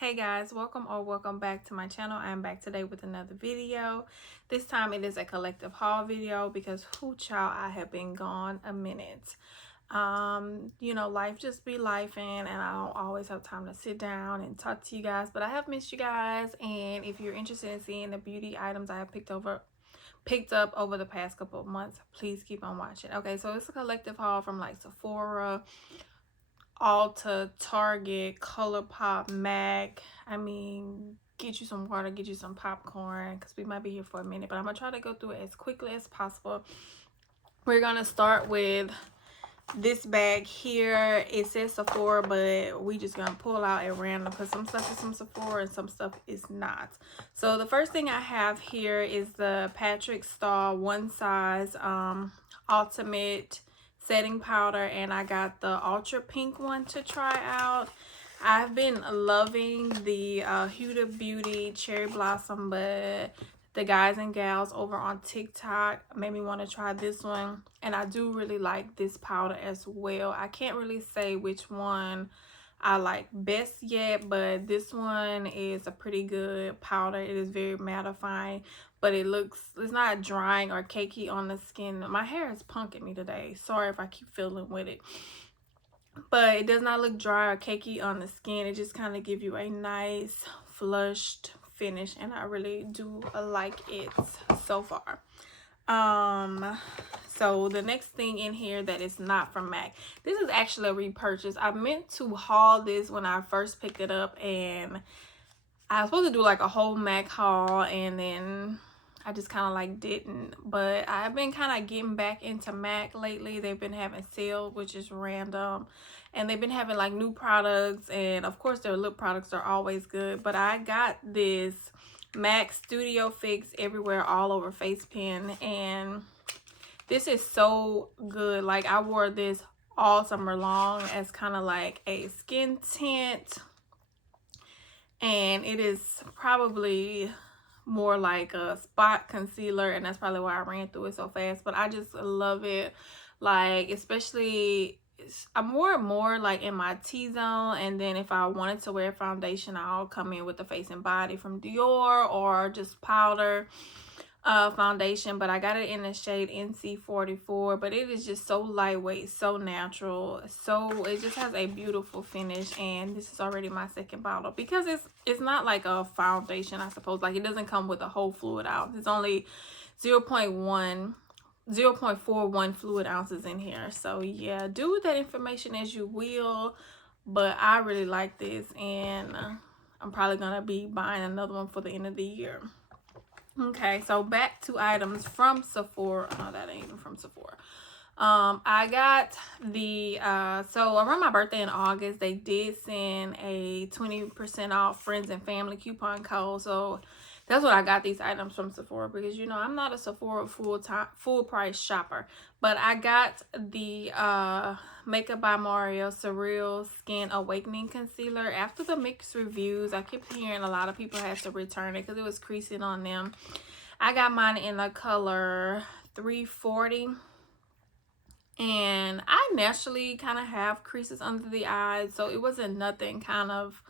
Hey guys, welcome back to my channel. I am back today with another video. This time it is a collective haul video because whoo child, I have been gone a minute. Life just be lifing and I don't always have time to sit down and talk to you guys, but I have missed you guys. And if you're interested in seeing the beauty items I have picked up over the past couple of months, please keep on watching. Okay, so it's a collective haul from like Sephora, Ulta, Target, Colourpop, MAC. Get you some water, get you some popcorn because we might be here for a minute, but I'm gonna try to go through it as quickly as possible. We're gonna start with this bag here. It says Sephora, but we just gonna pull out at random because some stuff is from Sephora and some stuff is not. So the first thing I have here is the Patrick Star One Size Ultimate setting powder, and I got the ultra pink one to try out. I've been loving the Huda Beauty Cherry Blossom, but the guys and gals over on TikTok made me want to try this one, and I do really like this powder as well. I can't really say which one I like best yet, but this one is a pretty good powder. It is very mattifying, but it's not drying or cakey on the skin. My hair is punking me today. Sorry if I keep fiddling with it, but it does not look dry or cakey on the skin. It just kind of gives you a nice flushed finish, and I really do like it so far. So the next thing in here that is not from MAC, this is actually a repurchase. I meant to haul this when I first picked it up, and I was supposed to do like a whole MAC haul, and then I just kind of like didn't. But I've been kind of getting back into MAC lately. They've been having sales, which is random, and they've been having like new products, and of course their lip products are always good. But I got this MAC Studio Fix Everywhere All Over face pen, and this is so good. Like, I wore this all summer long as kind of like a skin tint, and it is probably more like a spot concealer, and that's probably why I ran through it so fast. But I just love it. Like, especially I'm more like in my T-zone, and then if I wanted to wear foundation, I'll come in with the Face and Body from Dior or just powder foundation. But I got it in the shade NC44, but it is just so lightweight, so natural, so it just has a beautiful finish. And this is already my second bottle because it's not like a foundation, I suppose. Like, it doesn't come with a whole fluid ounce. It's only 0.41 fluid ounces in here. So yeah, do with that information as you will, but I really like this, and I'm probably gonna be buying another one for the end of the year. Okay, so back to items from Sephora. Oh, that ain't even from Sephora. I got the so around my birthday in August, they did send a 20% off friends and family coupon code. So that's what I got these items from Sephora, because I'm not a Sephora full price shopper. But I got the Makeup by Mario Surreal Skin Awakening Concealer. After the mixed reviews, I kept hearing a lot of people had to return it because it was creasing on them. I got mine in the color 340. And I naturally kind of have creases under the eyes, so it wasn't nothing kind of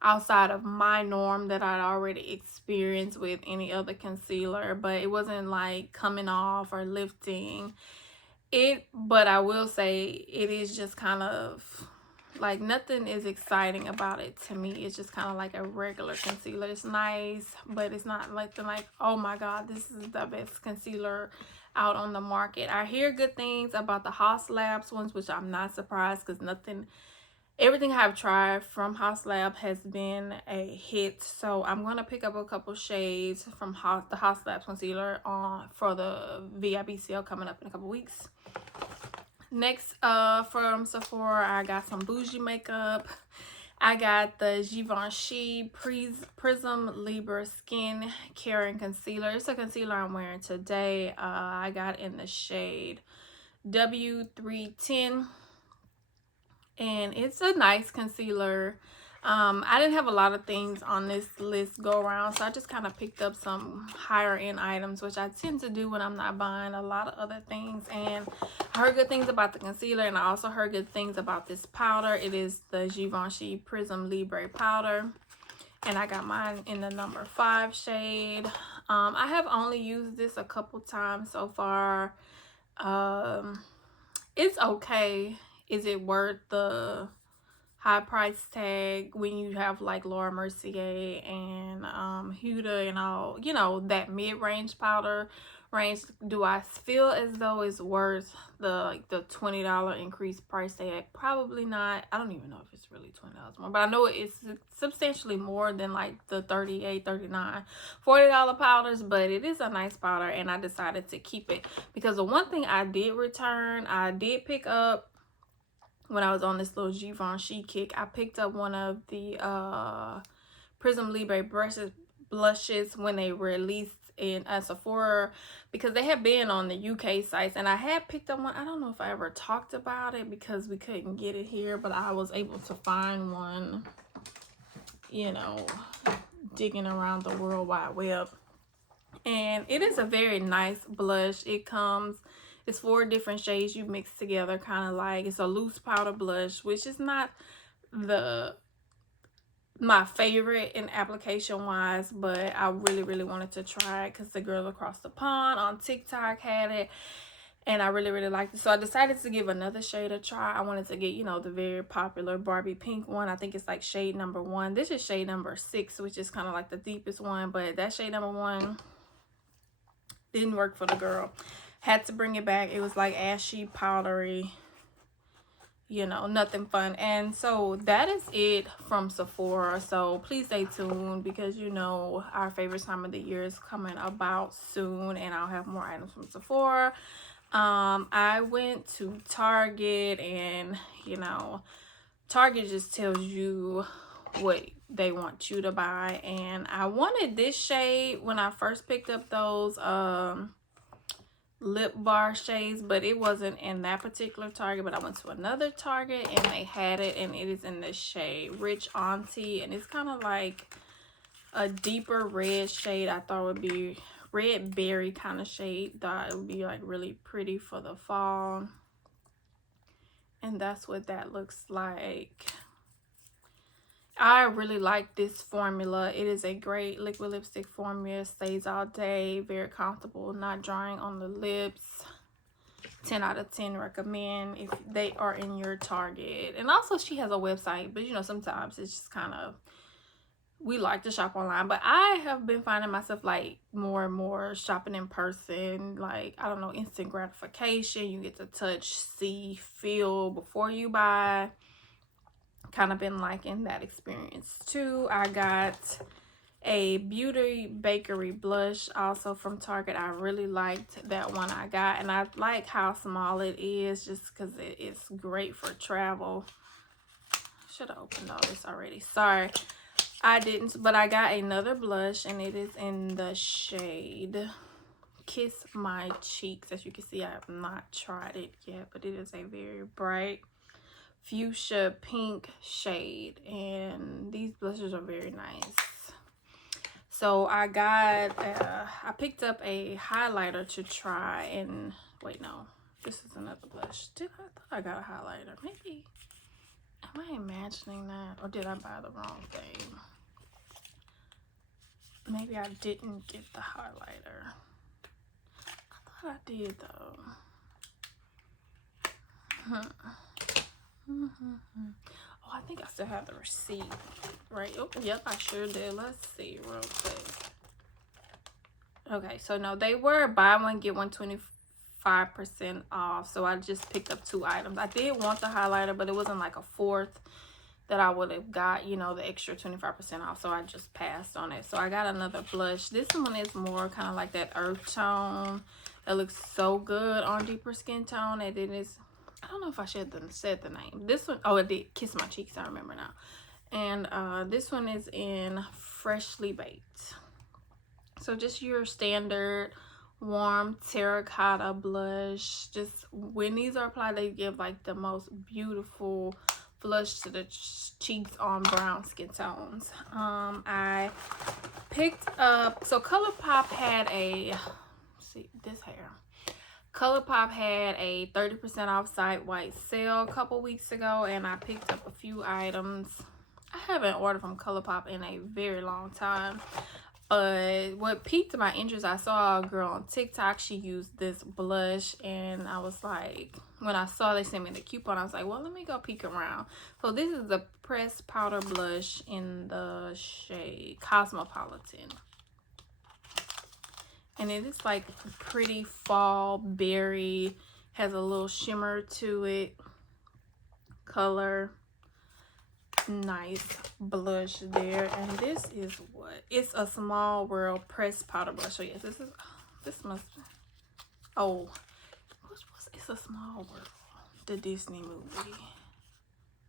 outside of my norm that I'd already experienced with any other concealer. But it wasn't like coming off or lifting it. But I will say it is just kind of like, nothing is exciting about it to me. It's just kind of like a regular concealer. It's nice, but it's not like oh my god, this is the best concealer out on the market. I hear good things about the Haus Labs ones, which I'm not surprised, because everything I've tried from Haus Lab has been a hit. So I'm going to pick up a couple shades from the Haus Labs concealer for the VIB sale coming up in a couple weeks. Next, from Sephora, I got some bougie makeup. I got the Givenchy Prism Libre Skin Caring Concealer. It's a concealer I'm wearing today. I got in the shade W310. And it's a nice concealer. I didn't have a lot of things on this list go around, so I just kind of picked up some higher end items, which I tend to do when I'm not buying a lot of other things. And I heard good things about the concealer, and I also heard good things about this powder. It is the Givenchy Prism Libre powder. and I got mine in the number 5 shade. I have only used this a couple times so far. It's okay. Is it worth the high price tag when you have like Laura Mercier and Huda and all, you know, that mid-range powder range? Do I feel as though it's worth the $20 increased price tag? Probably not. I don't even know if it's really $20 more, but I know it's substantially more than like the $38, $39, $40 powders. But it is a nice powder, and I decided to keep it because the one thing I did return, I did pick up when I was on this little Givenchy kick. I picked up one of the Prism Libre blushes when they released in Sephora, because they have been on the UK sites, and I had picked up one. I don't know if I ever talked about it because we couldn't get it here, but I was able to find one, you know, digging around the World Wide Web. And it is a very nice blush. It's 4 different shades you mix together, kind of like, it's a loose powder blush, which is not my favorite in application wise, but I really wanted to try it because the girl across the pond on TikTok had it, and I really liked it. So I decided to give another shade a try. I wanted to get, you know, the very popular Barbie pink one. I think it's like shade number 1. This is shade number 6, which is kind of like the deepest one, but that shade number 1 didn't work for the girl. Had to bring it back. It was like ashy, powdery, you know, nothing fun. And so that is it from Sephora. So please stay tuned, because you know our favorite time of the year is coming about soon, and I'll have more items from Sephora. I went to Target, and you know, Target just tells you what they want you to buy, and I wanted this shade when I first picked up those lip bar shades, but it wasn't in that particular Target. But I went to another Target and they had it, and it is in the shade Rich Auntie, and it's kind of like a deeper red shade. I thought it would be red berry kind of shade. Thought it would be like really pretty for the fall, and that's what that looks like. I really like this formula. It is a great liquid lipstick formula. Stays all day. Very comfortable. Not drying on the lips. 10 out of 10 recommend if they are in your Target. And also she has a website, but you know, sometimes it's just kind of, we like to shop online, but I have been finding myself like more and more shopping in person. Like, I don't know, instant gratification. You get to touch, see, feel before you buy. Kind of been liking that experience too. I got a Beauty Bakery blush also from Target. I really liked that one I got, and I like how small it is just because it's great for travel. Should have opened all this already. Sorry, I didn't, but I got another blush, and it is in the shade Kiss My Cheeks. As you can see, I have not tried it yet, but it is a very bright fuchsia pink shade, and these blushes are very nice. So I got I picked up a highlighter to try, and wait, no, this is another blush. I thought I got a highlighter. Maybe, am I imagining that, or did I buy the wrong thing? Maybe I didn't get the highlighter. I thought I did though. Oh, I think I still have the receipt, right? Oh, yep, I sure did. Let's see real quick. Okay, so no, they were buy one get one 25% off, so I just picked up 2 items. I did want the highlighter, but it wasn't like a 4th that I would have got, you know, the extra 25% off, so I just passed on it. So I got another blush. This one is more kind of like that earth tone. It looks so good on deeper skin tone, and it is, I don't know if I said the name. This one, oh, it did, Kiss My Cheeks, I remember now. And this one is in Freshly Baked. So just your standard warm terracotta blush. Just when these are applied, they give like the most beautiful flush to the cheeks on brown skin tones. I picked up, so Colourpop had a, see this hair. Colourpop had a 30% off site-wide sale a couple weeks ago, and I picked up a few items. I haven't ordered from Colourpop in a very long time. What piqued my interest, I saw a girl on TikTok. She used this blush, and I was like, when I saw they sent me the coupon, I was like, well, let me go peek around. So this is the pressed powder blush in the shade Cosmopolitan. And it is like pretty fall berry, has a little shimmer to it, color. Nice blush there. And this is what, it's a Small World pressed powder blush. So yes, this must, oh, it's a Small World, the Disney movie.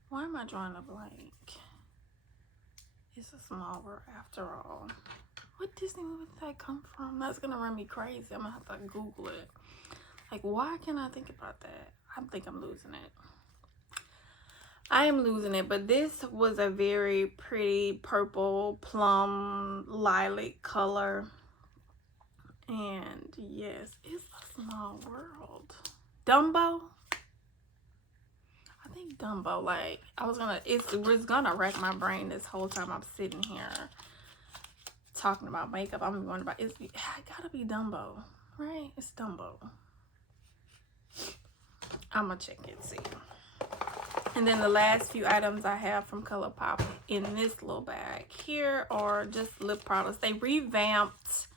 Why am I drawing a blank? It's a Small World after all. What Disney movie did that come from? That's gonna run me crazy. I'm gonna have to Google it. Like, why can't I think about that? I think I'm losing it. I am losing it, but this was a very pretty purple plum lilac color. And yes, it's a Small World. Dumbo? I think Dumbo. Like, I was gonna, it's gonna wreck my brain this whole time I'm sitting here talking about makeup. I'm wondering about, it gotta be Dumbo, right? It's Dumbo. I'm gonna check it, see. And then the last few items I have from Colourpop in this little bag here are just lip products. They revamped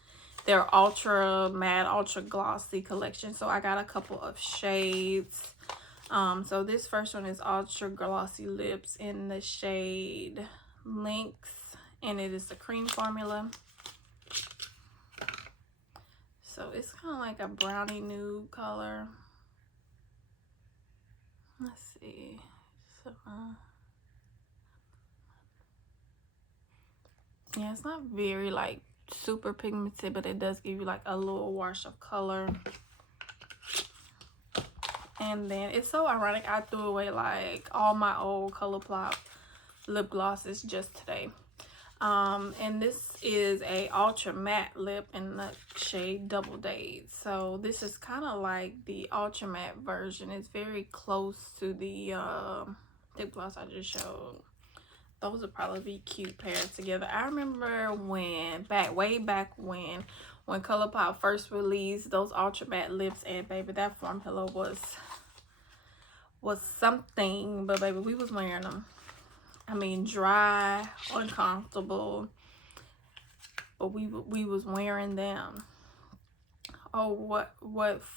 their ultra matte, ultra glossy collection. So I got a couple of shades. So this first one is ultra glossy lips in the shade Lynx, and it is a cream formula. So it's kind of like a brownie nude color. Let's see. So, yeah, it's not very like super pigmented, but it does give you like a little wash of color. And then it's so ironic, I threw away like all my old Colourpop lip glosses just today. And this is a ultra matte lip in the shade Double Date. So this is kind of like the ultra matte version. It's very close to the lip gloss I just showed. Those would probably be cute paired together. I remember when way back when Colourpop first released those ultra matte lips, and baby, that formula was something. But baby, we was wearing them. I mean, dry, uncomfortable, but we was wearing them. Oh,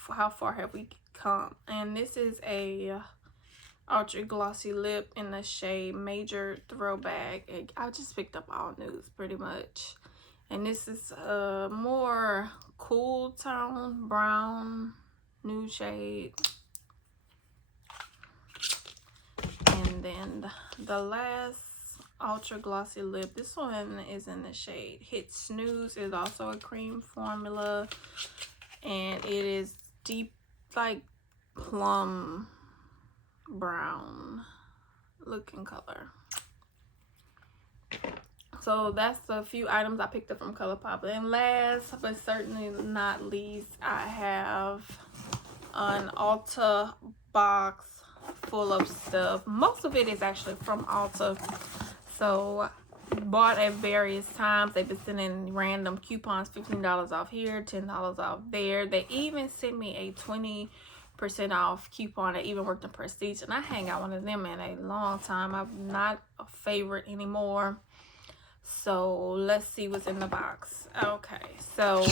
how far have we come? And this is a ultra glossy lip in the shade Major Throwback. I just picked up all nudes pretty much. And this is a more cool tone, brown nude shade. And then the last ultra glossy lip, this one is in the shade Hit Snooze. Is also a cream formula, and it is deep like plum brown looking color. So that's a few items I picked up from Colourpop. And last but certainly not least, I have an Ulta box full of stuff. Most of it is actually from Ulta. So bought at various times. They've been sending random coupons, $15 off here, $10 off there. They even sent me a 20% off coupon. I even worked in Prestige, and I hang out one of them in a long time. I'm not a favorite anymore. So let's see what's in the box. Okay, so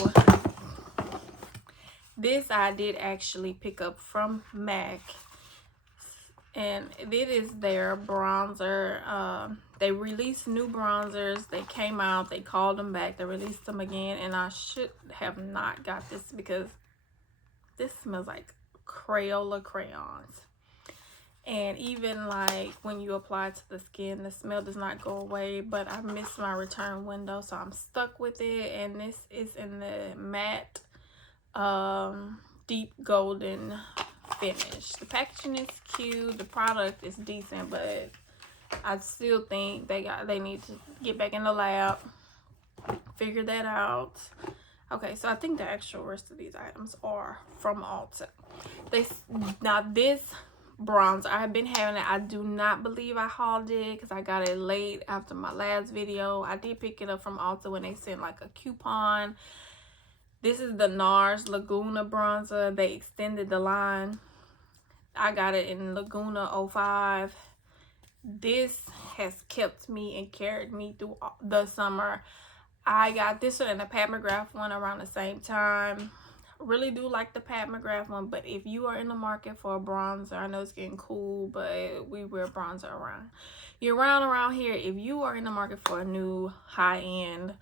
this I did actually pick up from MAC, and it is their bronzer. They released new bronzers. They came out, they called them back, they released them again, and I should have not got this because this smells like Crayola crayons. And even like when you apply it to the skin, the smell does not go away. But I missed my return window, so I'm stuck with it. And this is in the matte deep golden finish. The packaging is cute, the product is decent, but I still think they need to get back in the lab, figure that out. Okay, so I think the actual rest of these items are from Ulta. Now this bronzer. I have been having it. I do not believe I hauled it because I got it late after my last video. I did pick it up from Ulta when they sent like a coupon. This is the NARS Laguna bronzer. They extended the line. I got it in Laguna 05. This has kept me and carried me through the summer. I got this one and the Pat McGrath one around the same time. Really do like the Pat McGrath one, but if you are in the market for a bronzer, I know it's getting cool, but we wear bronzer around here. If you are in the market for a new high-end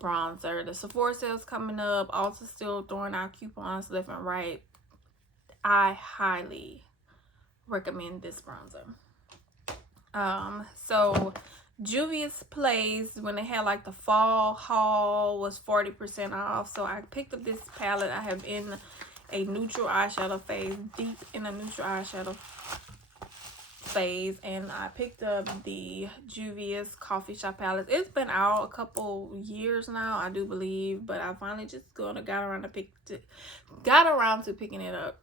bronzer, the Sephora sale's coming up. Also still throwing out coupons left and right. I highly recommend this bronzer. So Juvia's Place, when they had like the fall haul, was 40% off. So I picked up this palette. I have in a neutral eyeshadow phase, deep in a neutral eyeshadow phase, and I picked up the Juvia's Coffee Shop palette. It's been out a couple years now, I do believe, but I finally just got around to picking it up.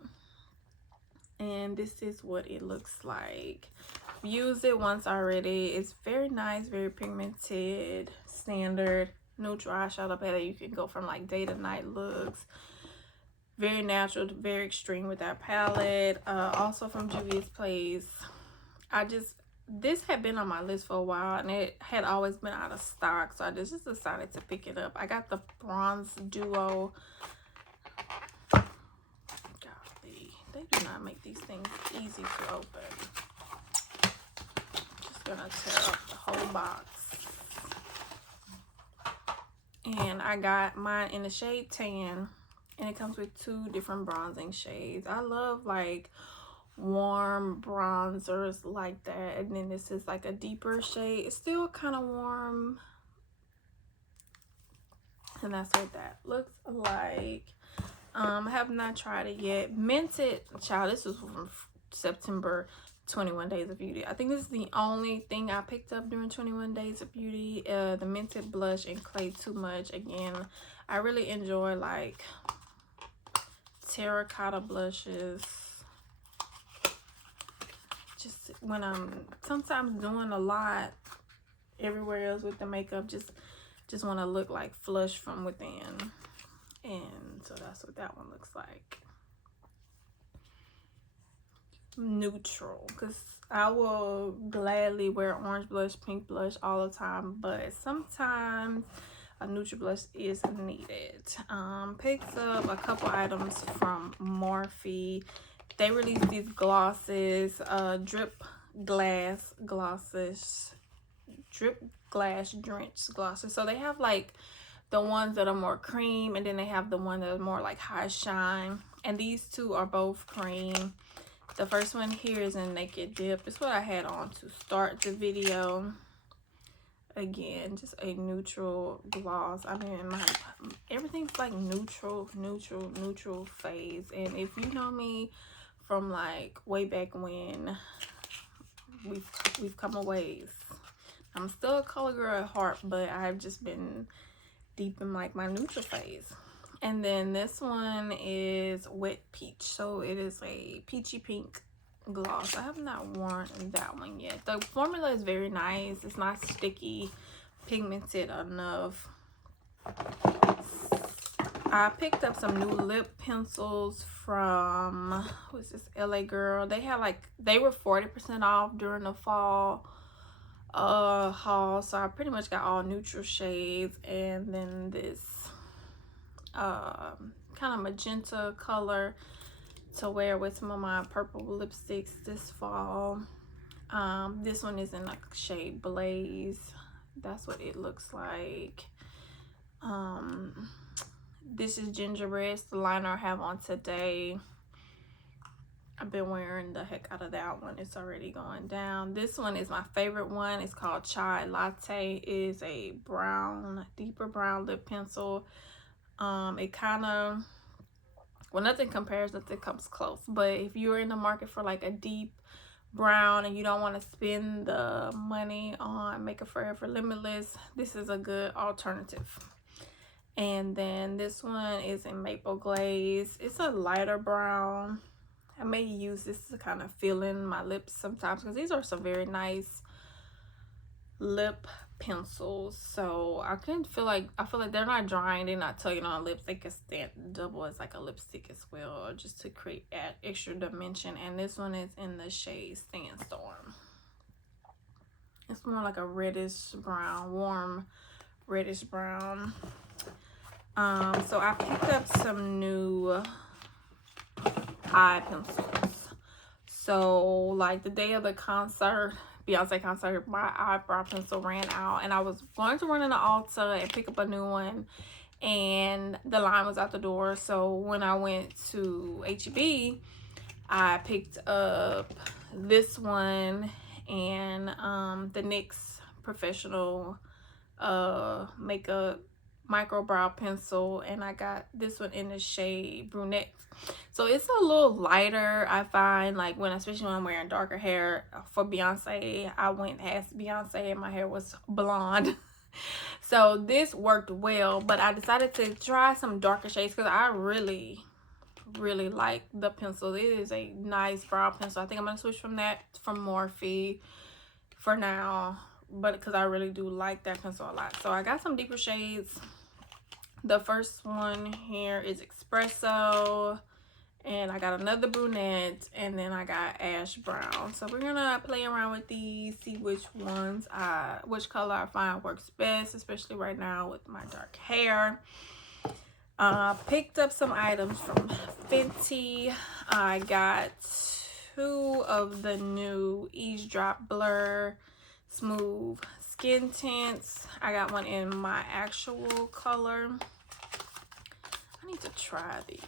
And this is what it looks like. Used it once already. It's very nice, very pigmented, standard neutral eyeshadow palette. You can go from like day to night looks. Very natural, very extreme with that palette. Also from Juvia's Place. This had been on my list for a while and it had always been out of stock, so I just decided to pick it up. I got the Bronze Duo. They do not make these things easy to open. Just gonna tear up the whole box. And I got mine in the shade Tan, and it comes with 2 different bronzing shades. I love like warm bronzers like that, and then this is like a deeper shade. It's still kind of warm, and that's what that looks like. I have not tried it yet. Minted, child, this was from September 21 Days of Beauty. I think this is the only thing I picked up during 21 Days of Beauty. The Minted Blush in Clay Too Much. Again, I really enjoy like terracotta blushes. Just when I'm sometimes doing a lot everywhere else with the makeup, just want to look like flush from within. And so that's what that one looks like. Neutral, because I will gladly wear orange blush, pink blush all the time, but sometimes a neutral blush is needed. Picked up a couple items from Morphe. They released these glosses, drip glass drenched glosses. So they have like the ones that are more cream, and then they have the one that is more like high shine, and these 2 are both cream. The first one here is in Naked Dip. It's what I had on to start the video. Again, just a neutral gloss. I mean, everything's like neutral phase. And if you know me from like way back when, we've come a ways. I'm still a color girl at heart, but I've just been deep in like my neutral phase. And then this one is Wet Peach, so it is a peachy pink gloss. I have not worn that one yet. The formula is very nice. It's not sticky, pigmented enough. I picked up some new lip pencils from, who's this, LA Girl. They were 40% off during the fall haul, so I pretty much got all neutral shades, and then this kind of magenta color to wear with some of my purple lipsticks this fall. This one is in like shade Blaze. That's what it looks like. This is Gingerbread, the liner I have on today. I've been wearing the heck out of that one. It's already going down. This one is my favorite one. It's called Chai Latte. It is a brown, deeper brown lip pencil. It kind of, well, nothing compares, nothing comes close. But if you're in the market for like a deep brown and you don't want to spend the money on Makeup Forever Limitless, this is a good alternative. And then this one is in Maple Glaze. It's a lighter brown. I may use this to kind of fill in my lips sometimes, because these are some very nice lip pencils. So I feel like they're not drying, they're not tugging on lips. They can stand double as like a lipstick as well, just to add extra dimension. And this one is in the shade Sandstorm. It's more like a reddish brown, warm reddish brown. So I picked up some new eye pencils. So like the day of the concert, Beyonce concert, my eyebrow pencil ran out, and I was going to run into Ulta and pick up a new one, and the line was out the door. So when I went to HEB, I picked up this one and the NYX Professional Makeup Micro Brow Pencil, and I got this one in the shade Brunette. So it's a little lighter, I find, like especially when I'm wearing darker hair. For Beyonce, I went as Beyonce and my hair was blonde. So this worked well, but I decided to try some darker shades because I really like the pencil. It is a nice brow pencil. I think I'm gonna switch from Morphe for now, but because I really do like that pencil a lot. So I got some deeper shades. The first one here is Espresso, and I got another brunette, and then I got ash brown. So we're gonna play around with these, see which color I find works best, especially right now with my dark hair. Picked up some items from Fenty. I got 2 of the new Eavesdrop Blur Smooth Skin Tints. I got one in my actual color. I need to try these.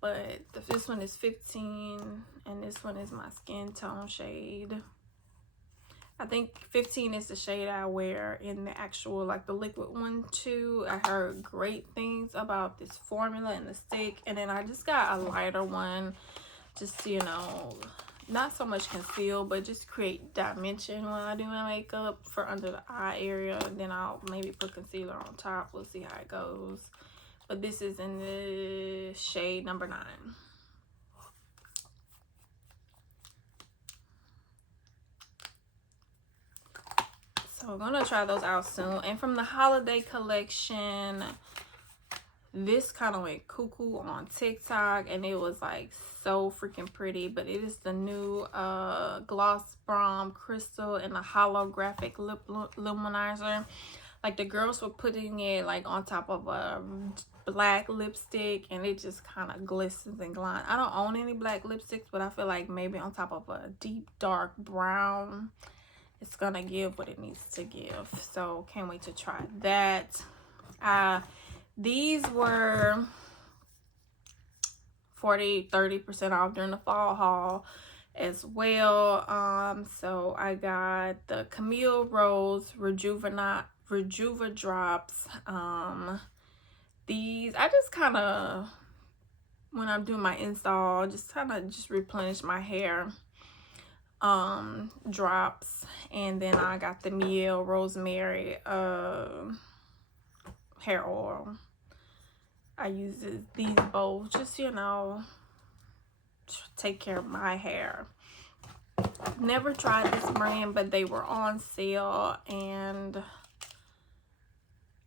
But this one is 15, and this one is my skin tone shade. I think 15 is the shade I wear in the actual, like the liquid one too. I heard great things about this formula and the stick. And then I just got a lighter one, just to, you know, not so much conceal, but just create dimension when I do my makeup for under the eye area. And then I'll maybe put concealer on top. We'll see how it goes. But this is in the shade number 9. So we're gonna try those out soon. And from the holiday collection, this kind of went cuckoo on TikTok, and it was like so freaking pretty. But it is the new Gloss Bomb Crystal and the holographic lip luminizer. Like the girls were putting it like on top of a black lipstick, and it just kind of glistens and glands. I don't own any black lipsticks, but I feel like maybe on top of a deep dark brown, it's gonna give what it needs to give. So can't wait to try that. These were 30% off during the fall haul as well. So I got the Camille Rose Rejuva Drops. These I just kind of, when I'm doing my install, just kind of replenish my hair drops. And then I got the Miel Rosemary hair oil. I use these both just, you know, take care of my hair. Never tried this brand, but they were on sale, and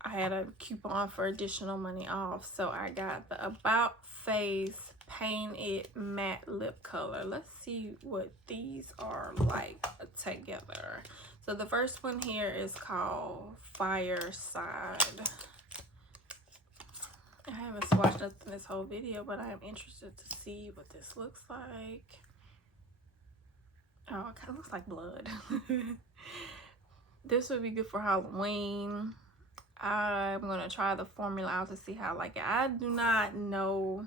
I had a coupon for additional money off. So I got the About Face Paint It Matte Lip Color. Let's see what these are like together. So the first one here is called Fireside. I haven't swatched up in this whole video, but I am interested to see what this looks like. Oh, it kind of looks like blood. This would be good for Halloween. I'm gonna try the formula out to see how I like it. I do not know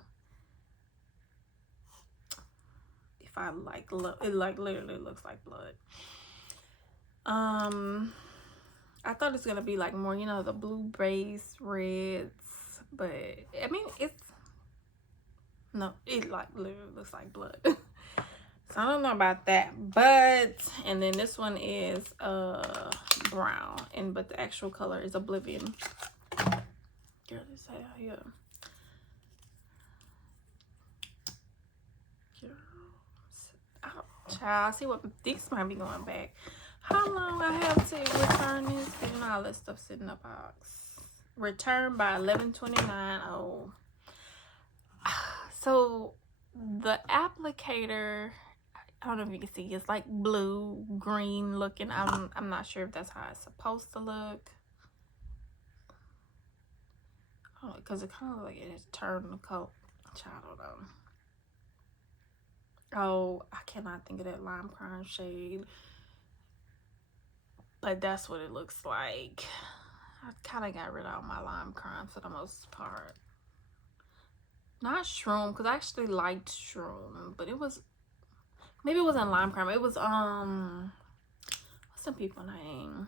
if I like it. Like literally looks like blood. I thought it's gonna be like more, you know, the blue base reds, but I mean it like literally looks like blood. So I don't know about that. But and then this one is brown, but the actual color is Oblivion. Girl, this hair here. Child, see what this might be going back. How long I have to return this? And all this stuff sitting in the box. Return by 11/29. Oh. So the applicator, I don't know if you can see, it's like blue, green looking. I'm not sure if that's how it's supposed to look. Oh, because it kind of like it has turned the color. I don't know. Oh, I cannot think of that lime crime shade. But that's what it looks like. I kind of got rid of all my lime crime for the most part. Not shroom, because I actually liked shroom. But it was, maybe it wasn't lime crime. It was, what's some people's name?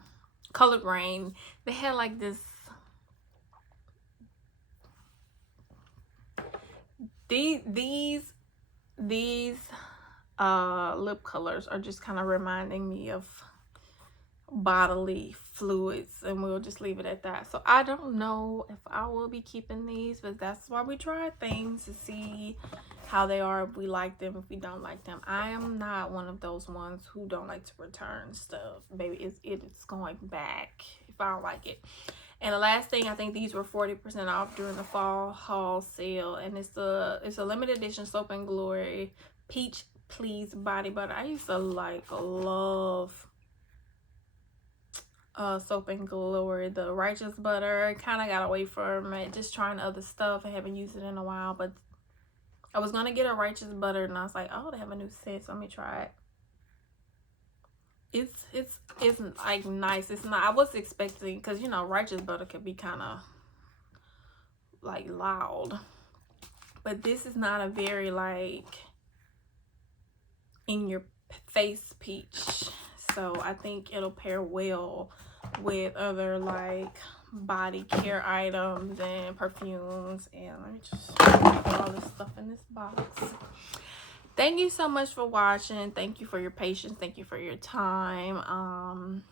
Color Grain. They had like this. These lip colors are just kind of reminding me of bodily fluids, and we'll just leave it at that. So I don't know if I will be keeping these, but that's why we try things to see how they are, if we like them, if we don't like them. I am not one of those ones who don't like to return stuff. Baby, it's going back if I don't like it. And the last thing, I think these were 40% off during the fall haul sale, and it's a limited edition Soap and Glory Peach Please body butter. I used to love Soap and Glory, the Righteous Butter. Kind of got away from it, just trying other stuff. I haven't used it in a while, but I was gonna get a Righteous Butter, and I was like, oh, they have a new set, so let me try it. It's like nice. It's not, I was expecting, because you know Righteous Butter could be kind of like loud, but this is not a very like in your face peach. So I think it'll pair well with other like body care items and perfumes. And let me just put all this stuff in this box. Thank you so much for watching. Thank you for your patience. Thank you for your time.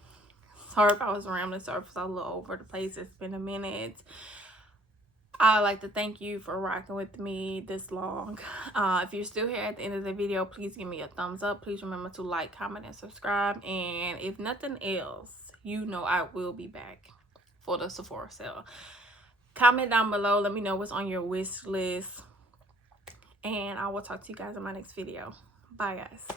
Sorry if I was rambling. Sorry if I was a little over the place. It's been a minute. I'd like to thank you for rocking with me this long. If you're still here at the end of the video, please give me a thumbs up. Please remember to like, comment, and subscribe. And if nothing else, you know I will be back for the Sephora sale. Comment down below. Let me know what's on your wish list. And I will talk to you guys in my next video. Bye, guys.